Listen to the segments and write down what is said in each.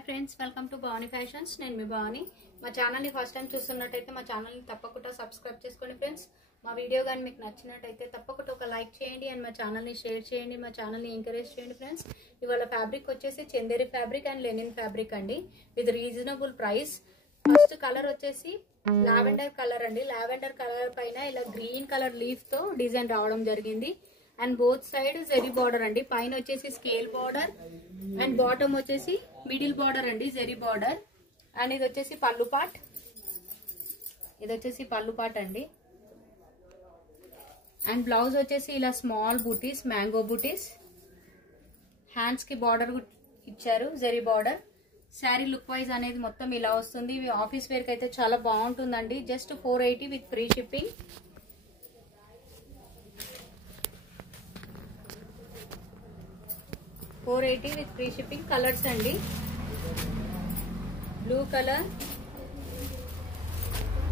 Hi friends, welcome to Bhavani fashions. నేను మీ భవానీ. మా ఛానల్ని ఫస్ట్ టైం చూస్తున్నట్టయితే మా ఛానల్ని తప్పకుండా సబ్స్క్రైబ్ చేసుకోండి ఫ్రెండ్స్. మా వీడియో కానీ మీకు నచ్చినట్టయితే తప్పకుండా ఒక లైక్ చేయండి అండ్ మా ఛానల్ని షేర్ చేయండి, మా ఛానల్ని ఎంకరేజ్ చేయండి ఫ్రెండ్స్. ఇవాళ ఫ్యాబ్రిక్ వచ్చేసి Chanderi fabric and linen fabric అండి, with reasonable price. First colour వచ్చేసి లావెండర్ కలర్ అండి. లావెండర్ కలర్ పైన ఇలా గ్రీన్ కలర్ లీఫ్ తో డిజైన్ రావడం జరిగింది. And both side zari border అండి. పైన వచ్చేసి స్కేల్ బార్డర్ అండ్ బాటమ్ వచ్చేసి మిడిల్ బార్డర్ అండి, జెరీ బార్డర్. అండ్ ఇది వచ్చేసి పళ్ళు పార్ట్. ఇది వచ్చేసి పళ్ళు పార్ట్ అండి. అండ్ బ్లౌజ్ వచ్చేసి ఇలా small butis, mango butis. Hands కి బార్డర్ ఇచ్చారు, zari border. Sari look wise అనేది మొత్తం ఇలా వస్తుంది. ఇవి ఆఫీస్ వేర్ కి అయితే చాలా బాగుంటుందండి. Just 480 with free shipping. With free shipping. Colours అండి, blue colour,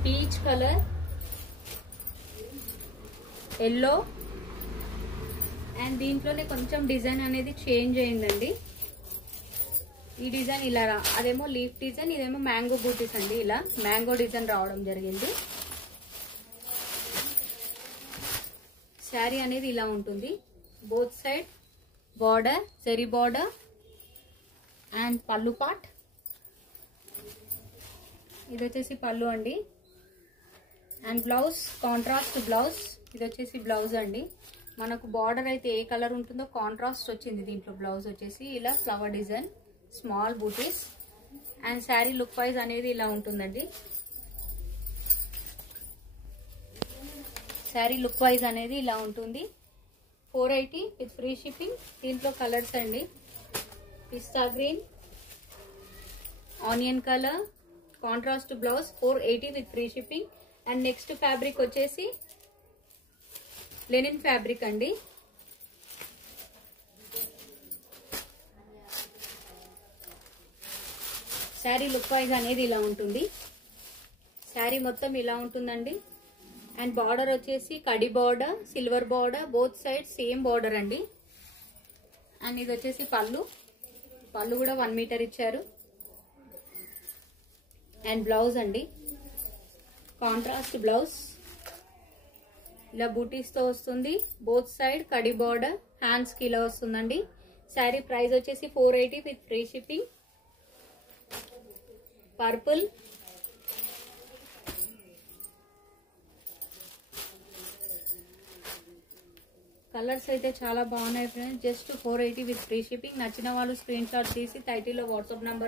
peach colour, yellow. And దీంట్లోనే కొంచెం డిజైన్ అనేది చేంజ్ అయిందండి. ఈ డిజైన్ ఇలా అదేమో లీఫ్ డిజైన్, ఇదేమో మ్యాంగో బూటీస్ అండి. ఇలా మ్యాంగో డిజైన్ రావడం జరిగింది. శారీ అనేది ఇలా ఉంటుంది. Both side border, zari border and pallu part. ఇది వచ్చేసి పళ్ళు అండి. And blouse contrast blouse. ఇది వచ్చేసి బ్లౌజ్ అండి. మనకు బార్డర్ అయితే ఏ కలర్ ఉంటుందో కాంట్రాస్ట్ వచ్చింది దీంట్లో. బ్లౌజ్ వచ్చేసి ఇలా flower design, small butis. And sari look wise అనేది ఇలా ఉంటుందండి. శారీ లుక్ వైజ్ అనేది ఇలా ఉంటుంది. 480 విత్ ఫ్రీ షిప్పింగ్. దీంట్లో కలర్స్ అండి, pista green, onion colour, contrast blouse. 480 with free shipping. And next fabric వచ్చేసి లెనిన్ ఫ్యాబ్రిక్ అండి. శారీ లుక్ వైజ్ అనేది ఇలా ఉంటుంది. శారీ మొత్తం ఇలా ఉంటుందండి. అండ్ బార్డర్ వచ్చేసి కడి border, silver border, both side same border అండి. అండ్ ఇది వచ్చేసి పళ్ళు. పళ్ళు కూడా 1 మీటర్ ఇచ్చారు. అండ్ బ్లౌజ్ అండి, కాంట్రాస్ట్ బ్లౌజ్. ఇలా బూటీస్ తో వస్తుంది. బోత్ సైడ్ కడి బార్డర్, హ్యాండ్స్ కి ఇలా వస్తుందండి. శారీ ప్రైస్ వచ్చేసి 480 with free shipping. Purple, colours అయితే చాలా బాగున్నాయి friends. Just 480 with free shipping. నచ్చిన వాళ్ళు స్క్రీన్ షాట్ తీసి టైటిల్లో వాట్సాప్ నంబర్